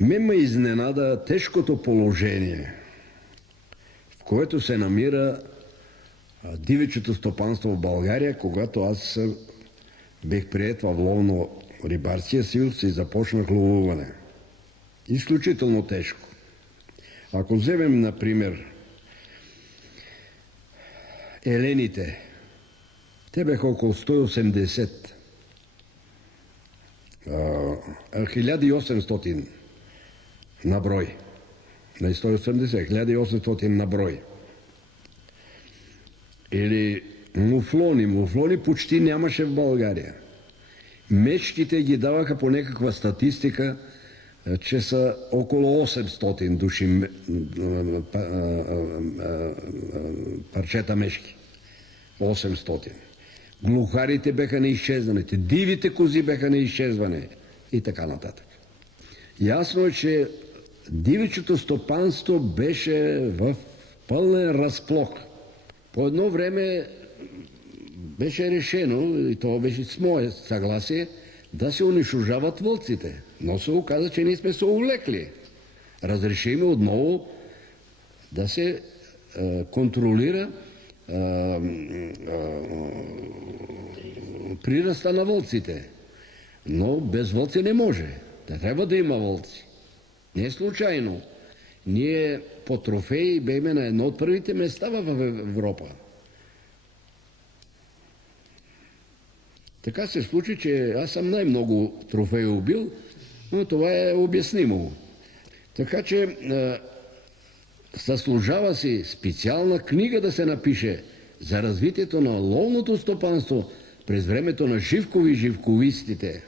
Мен ме изненада тежкото положение, в което се намира дивечото стопанство в България, когато аз бех приет в ловно-рибарския съюз и започнах ловуване. Изключително тежко. Ако вземем, например, елените, те бяха около 180, 1800 на брой. На 180, 1800 на брой. Или муфлони. Муфлони почти нямаше в България. Мечките ги даваха по някаква статистика, че са около 800 души парчета мешки. 800. Глухарите беха на изчезването, дивите кози беха на изчезване и така нататък. Ясно е, че дивечето стопанство беше в пълен разплох. По едно време беше решено, и това беше с мое съгласие, да се унищожават вълците. Но се оказа, че ние сме се увлекли. Разрешиме отново да се контролира прираста на вълците. Но без вълци не може. Не трябва да има вълци. Не е случайно. Ние по трофеи беме на едно от първите места в Европа. Така се случи, че аз съм най-много трофеи убил, но това е обяснимо. Така че заслужава си специална книга да се напише за развитието на ловното стопанство през времето на Живков и живковистите.